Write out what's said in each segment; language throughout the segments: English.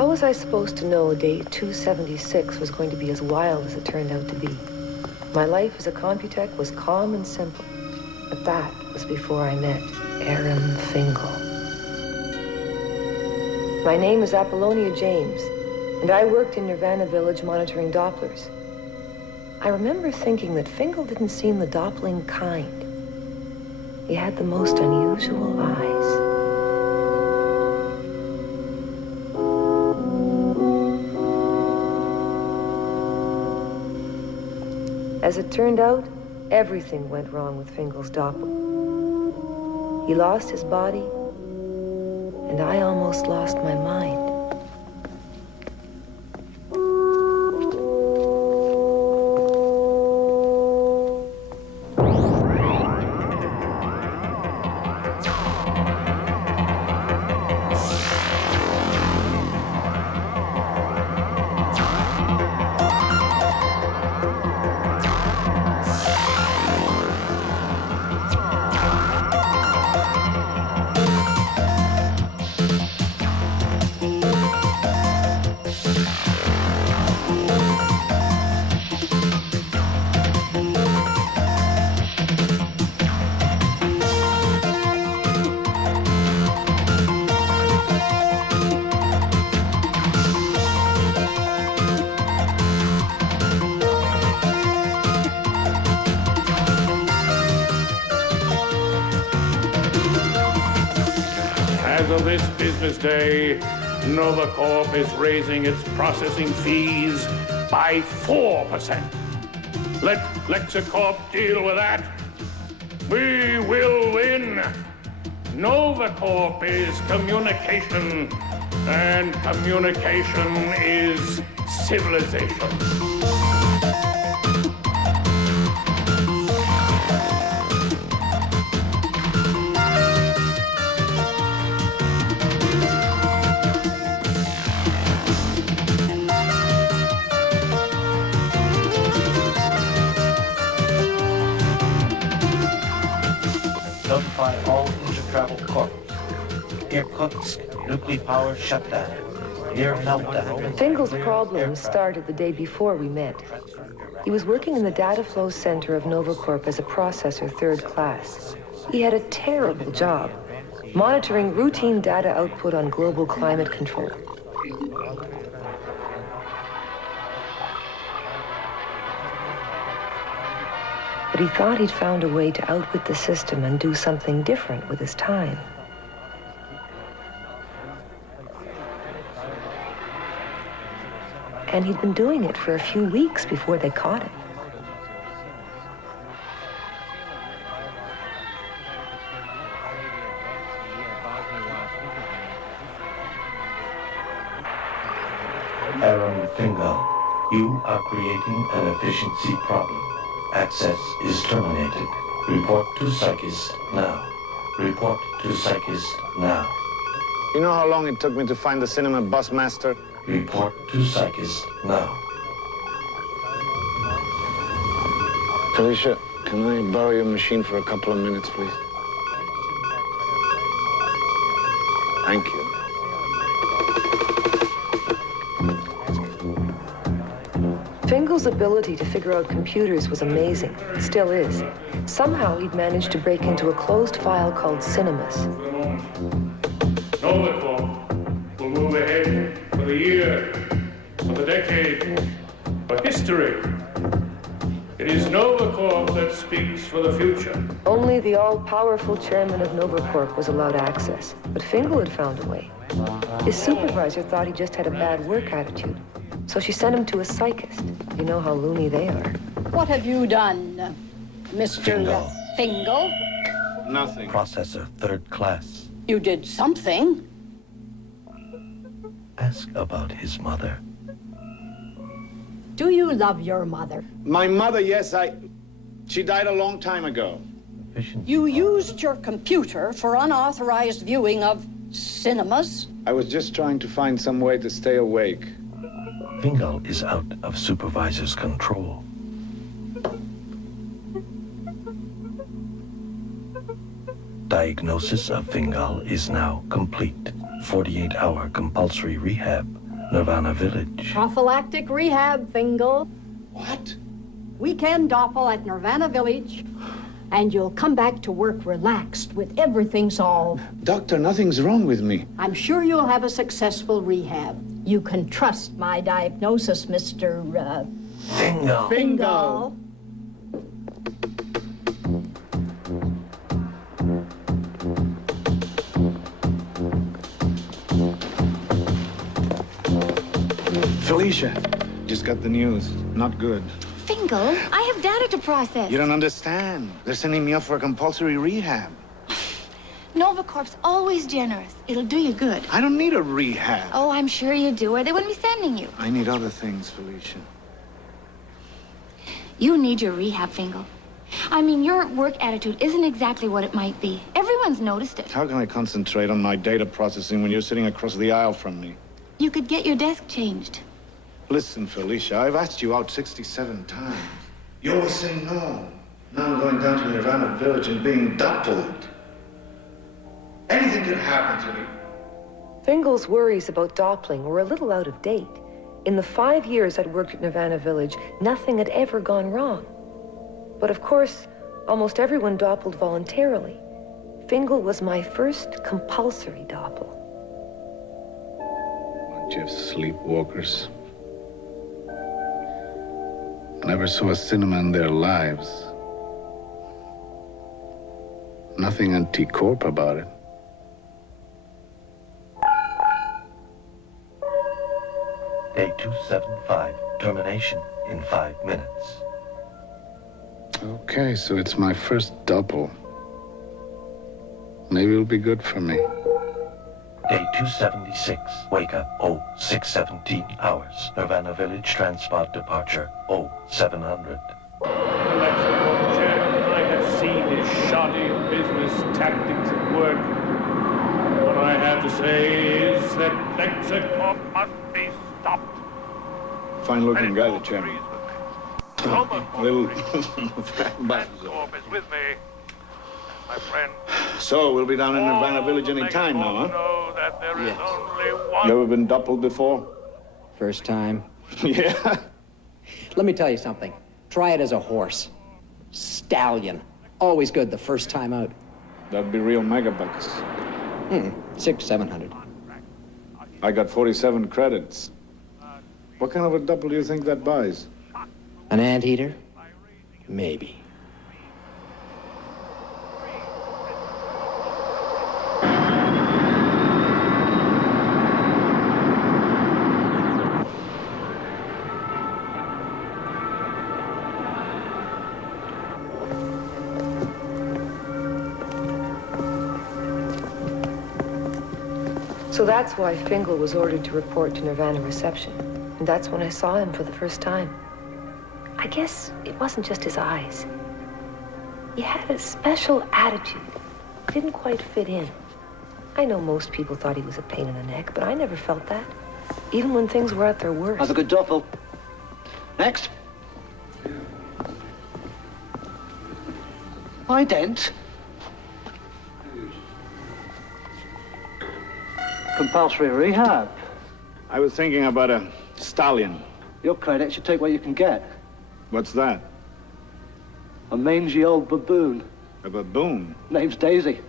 How was I supposed to know day 276 was going to be as wild as it turned out to be? My life as a Computech was calm and simple, but that was before I met Aram Fingal. My name is Apollonia James, and I worked in Nirvana Village monitoring Dopplers. I remember thinking that Fingal didn't seem the Doppling kind. He had the most unusual eyes. As it turned out, everything went wrong with Fingal's Doppel. He lost his body, and I almost lost my mind. As of this business day, NovaCorp is raising its processing fees by 4%. Let LexaCorp deal with that. We will win. NovaCorp is communication, and communication is civilization. Notify all inter-travel corps. Irkutsk nuclear power shutdown. Near meltdown. Fingal's problems started the day before we met. He was working in the data flow center of NovaCorp as a processor third class. He had a terrible job, monitoring routine data output on global climate control. But he thought he'd found a way to outwit the system and do something different with his time. And he'd been doing it for a few weeks before they caught him. Aram Fingal, you are creating an efficiency problem. Access is terminated. Report to Psychist now. Report to Psychist now. You know how long it took me to find the cinema bus master? Report to Psychist now. Felicia, can I borrow your machine for a couple of minutes, please? Thank you. Fingal's ability to figure out computers was amazing. It still is. Somehow he'd managed to break into a closed file called Cinemas. NovaCorp will move ahead for the year, for the decade, for history. It is NovaCorp that speaks for the future. Only the all-powerful chairman of NovaCorp was allowed access, but Fingal had found a way. His supervisor thought he just had a bad work attitude, so she sent him to a psychist. You know how loony they are. What have you done, Mr. Fingal. Fingal? Nothing. Processor third class. You did something. Ask about his mother. Do you love your mother? My mother, yes, she died a long time ago. Efficiency You used your computer for unauthorized viewing of cinemas? I was just trying to find some way to stay awake. Fingal is out of supervisor's control. Diagnosis of Fingal is now complete. 48-hour compulsory rehab Nirvana Village. Prophylactic rehab, Fingal. What? Weekend doppel at Nirvana Village. And you'll come back to work relaxed with everything solved. Doctor, nothing's wrong with me. I'm sure you'll have a successful rehab. You can trust my diagnosis, Mr. Fingal. Fingal. Felicia, just got the news. Not good. Fingal, I have data to process. You don't understand. They're sending me off for a compulsory rehab. NovaCorp's always generous. It'll do you good. I don't need a rehab. Oh, I'm sure you do, or they wouldn't be sending you. I need other things, Felicia. You need your rehab, Fingal. I mean, your work attitude isn't exactly what it might be. Everyone's noticed it. How can I concentrate on my data processing when you're sitting across the aisle from me? You could get your desk changed. Listen, Felicia, I've asked you out 67 times. You always say no. Now I'm going down to Nirvana Village and being doubled. Anything could happen to me. Fingal's worries about doppling were a little out of date. In the 5 years I'd worked at Nirvana Village, nothing had ever gone wrong. But of course, almost everyone doppled voluntarily. Fingal was my first compulsory doppel. Bunch of sleepwalkers. Never saw a cinema in their lives. Nothing anti-corp about it. Day 275. Termination in 5 minutes. Okay, so it's my first double. Maybe it'll be good for me. Day 276. Wake up 0617 hours. Nirvana Village transport departure 0700. I have seen his shoddy business tactics at work. What I have to say is that Lexicorp must be stopped. Fine-looking guy, the chairman. Little fat Lexicorp is with me, my friend. So, we'll be down in Nirvana Village any time now, huh? Know that there is Yes. only one. You ever been doubled before? First time. Yeah. Let me tell you something. Try it as a horse. Stallion. Always good the first time out. That'd be real megabucks. 600-700. I got 47 credits. What kind of a double do you think that buys? An anteater? Maybe. So that's why Fingal was ordered to report to Nirvana reception. And that's when I saw him for the first time. I guess it wasn't just his eyes. He had a special attitude. Didn't quite fit in. I know most people thought he was a pain in the neck, but I never felt that. Even when things were at their worst. That's a good doppel. Next. Ident. Compulsory rehab. I was thinking about a stallion. Your credits, you take what you can get. What's that? A mangy old baboon. A baboon? Name's Daisy.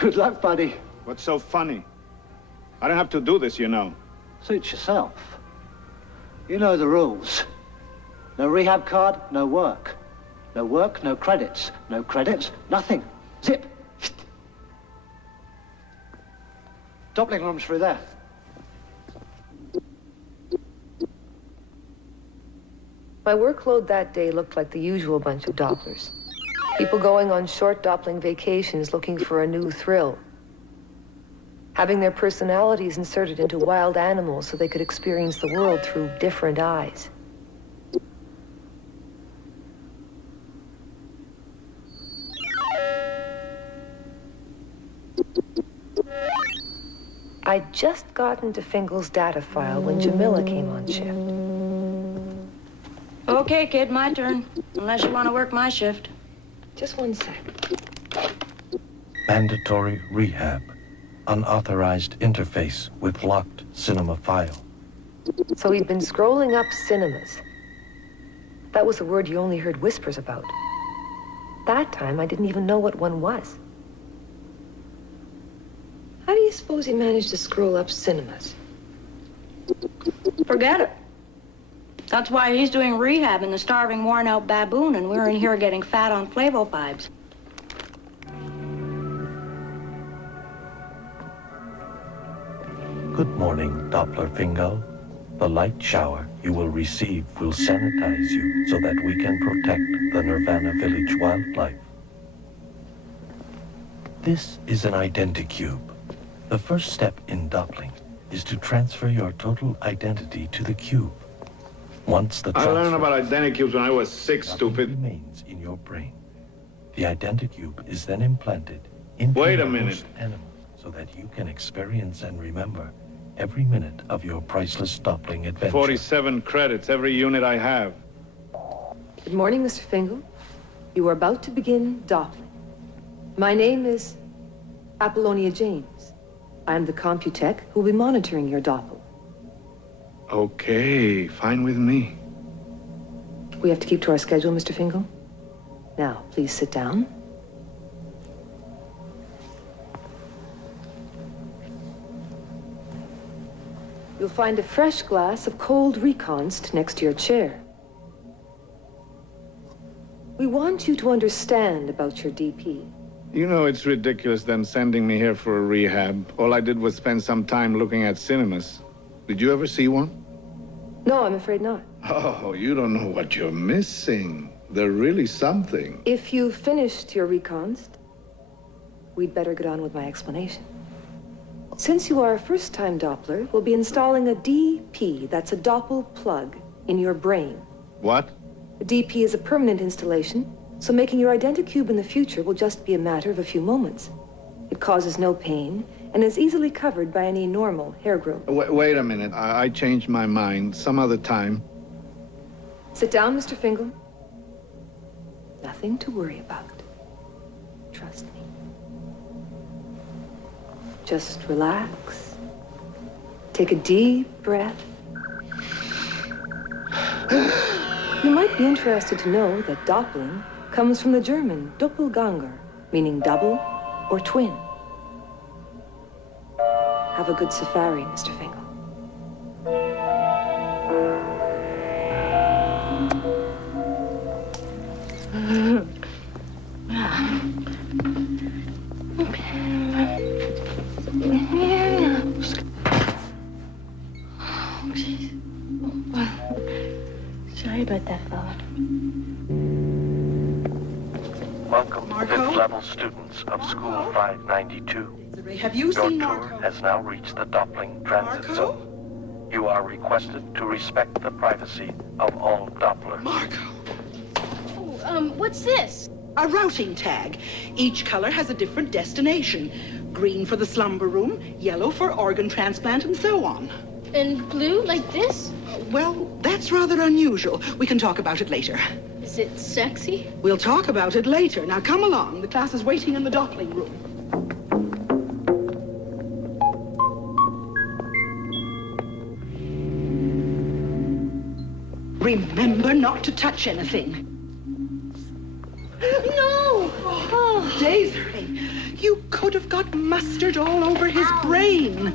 Good luck, buddy. What's so funny? I don't have to do this, you know. Suit yourself. You know the rules. No rehab card, no work. No work, no credits. No credits, nothing. Zip. Doppling room's through there. My workload that day looked like the usual bunch of Dopplers. People going on short Doppling vacations looking for a new thrill. Having their personalities inserted into wild animals so they could experience the world through different eyes. I'd just gotten to Fingal's data file when Jamila came on shift. Okay, kid, my turn. Unless you want to work my shift. Just one sec. Mandatory rehab. Unauthorized interface with locked cinema file. So he'd been scrolling up cinemas. That was a word you only heard whispers about. That time, I didn't even know what one was. How do you suppose he managed to scroll up cinemas? Forget it. That's why he's doing rehab in the starving, worn-out baboon, and we're in here getting fat on Flavovibes. Good morning, Dopplerfinger. The light shower you will receive will sanitize you so that we can protect the Nirvana Village wildlife. This is an identicube. The first step in doppling is to transfer your total identity to the cube. Once the I transfer... learned about identicubes when I was 6, stupid. ...remains in your brain. The identicube is then implanted into Wait a your minute. host animal so that you can experience and remember every minute of your priceless doppling adventure. 47 credits, every unit I have. Good morning, Mr. Fingal. You are about to begin doppling. My name is Apollonia James. I am the Computech who will be monitoring your doppel. Okay, fine with me. We have to keep to our schedule, Mr. Fingal. Now, please sit down. You'll find a fresh glass of cold Reconst next to your chair. We want you to understand about your DP. You know it's ridiculous them sending me here for a rehab. All I did was spend some time looking at cinemas. Did you ever see one? No, I'm afraid not. Oh, you don't know what you're missing. They're really something. If you've finished your Reconst, we'd better get on with my explanation. Since you are a first-time Doppler, we'll be installing a DP, that's a Doppel plug, in your brain. What? A DP is a permanent installation, so making your identicube in the future will just be a matter of a few moments. It causes no pain and is easily covered by any normal hair growth. Wait a minute. I changed my mind. Some other time. Sit down, Mr. Fingal. Nothing to worry about. Trust me. Just relax. Take a deep breath. You might be interested to know that Doppling comes from the German Doppelganger, meaning double or twin. Have a good safari, Mr. Fingal. Sorry about that, fella. Welcome, Marco? 5th level students of School 592. Have you Your seen tour Marco? has now reached the Doppling transit Marco? zone. You are requested to respect the privacy of all Dopplers. Marco! Oh, what's this? A routing tag. Each color has a different destination. Green for the slumber room, yellow for organ transplant, and so on. And blue, like this? Well, that's rather unusual. We can talk about it later. Is it sexy? We'll talk about it later. Now come along. The class is waiting in the Doppling room. Remember not to touch anything. No! Oh. Desiree, you could have got mustard all over his brain.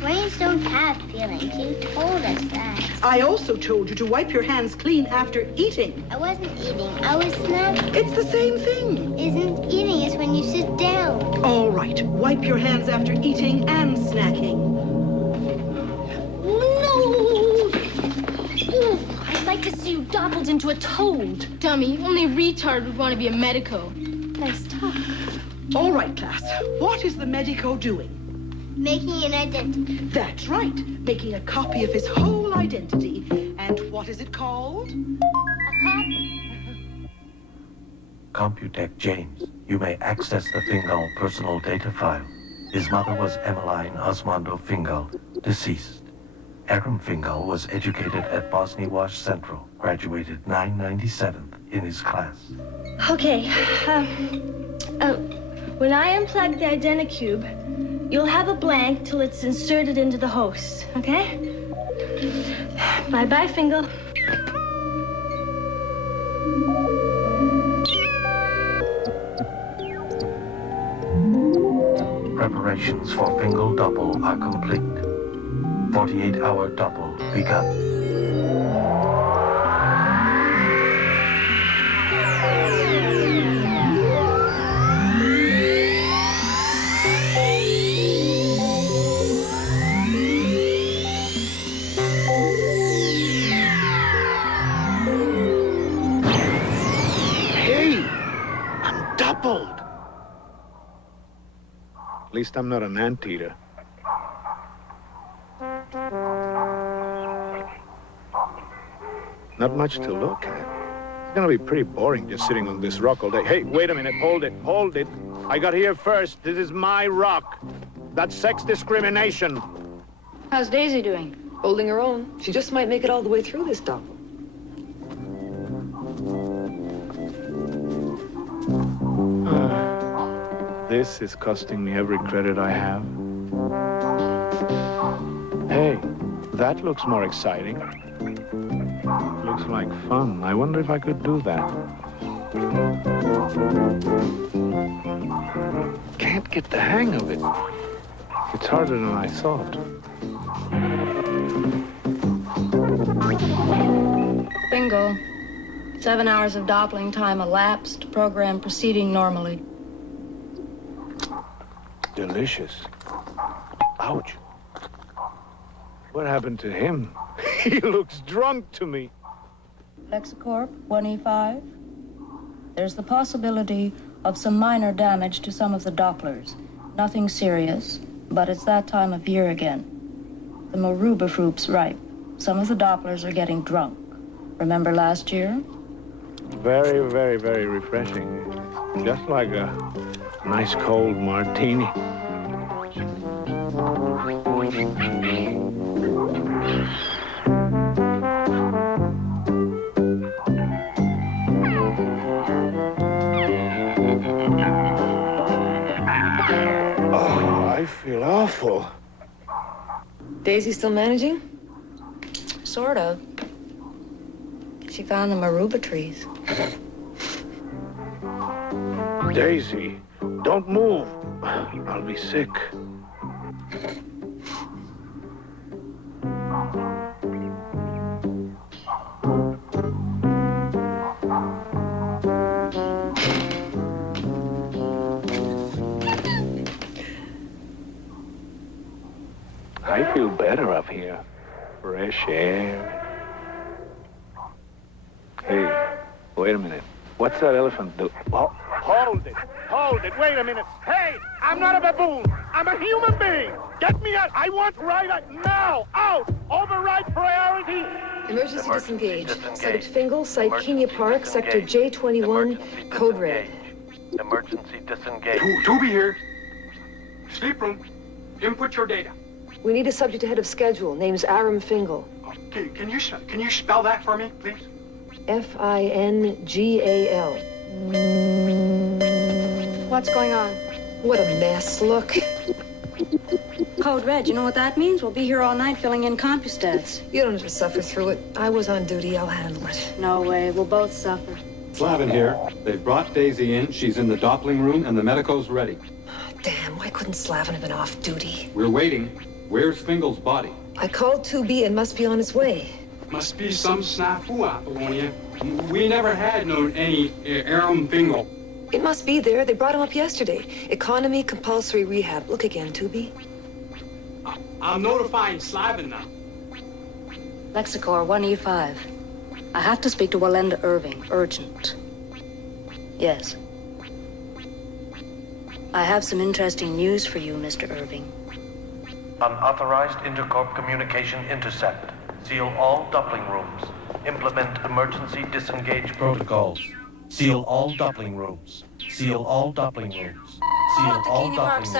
Brains don't have feelings. You told us that. I also told you to wipe your hands clean after eating. I wasn't eating. I was snacking. It's the same thing. Isn't eating is when you sit down. All right. Wipe your hands after eating and snacking. No! I'd like to see you doppled into a toad. Dummy, only a retard would want to be a medico. Nice talk. All right, class. What is the medico doing? Making an identity. That's right. Making a copy of his whole identity. And what is it called? A copy. Computech James, you may access the Fingal personal data file. His mother was Emmeline Osmondo Fingal, deceased. Aram Fingal was educated at Bosnia Central, graduated 997th in his class. Okay, when I unplug the identicube, You'll have a blank till it's inserted into the host, okay? Bye-bye, Fingal. Preparations for Fingal double are complete. 48-hour double begun. Hey, I'm doubled. At least I'm not an anteater. Not much to look at. It's gonna be pretty boring just sitting on this rock all day. Hey, wait a minute, hold it. I got here first. This is my rock. That's sex discrimination. How's Daisy doing? Holding her own. She just might make it all the way through this double. This is costing me every credit I have. Hey, that looks more exciting. Looks like fun. I wonder if I could do that. Can't get the hang of it. It's harder than I thought. Bingo. 7 hours of Doppling time elapsed. Program proceeding normally. Delicious. Ouch. What happened to him? He looks drunk to me. Lexicorp, 1E5. There's the possibility of some minor damage to some of the Dopplers. Nothing serious, but it's that time of year again. The Maruba fruit's ripe. Some of the Dopplers are getting drunk. Remember last year? Very, very, very refreshing. Just like a nice cold martini. Oh, I feel awful. Daisy still managing? Sort of. She found the Maruba trees. Daisy, don't move. I'll be sick. I feel better up here. Fresh air. Hey, wait a minute. What's that elephant do? Oh, hold it. Wait a minute. Hey, I'm not a baboon. I'm a human being. Get me out. I want right now. Out. Override priority. Emergency disengage. Site Fingal, Site Kenya Park, Sector J21, Code Red. Emergency disengage. Tubi here. Sleep room. Input your data. We need a subject ahead of schedule. Name's Aram Fingal. Okay, can you spell that for me, please? Fingal. What's going on? What a mess. Look. Code Red, you know what that means? We'll be here all night filling in CompuStats. You don't have to suffer through it. I was on duty. I'll handle it. No way. We'll both suffer. Slavin here. They've brought Daisy in. She's in the Doppling room, and the medico's ready. Damn, why couldn't Slavin have been off duty? We're waiting. Where's Fingal's body? I called 2B and must be on its way. Must be some snafu, Apollonia. We never had known any Aram Fingal. It must be there. They brought him up yesterday. Economy compulsory rehab. Look again, 2B. I'm notifying Slavin now. Lexicor, 1E5. I have to speak to Walenda Irving. Urgent. Yes. I have some interesting news for you, Mr. Irving. Unauthorized intercorp communication intercept. Seal all doubling rooms. Implement emergency disengage protocols. Seal all doubling rooms. Seal all doubling rooms. Seal all doubling rooms.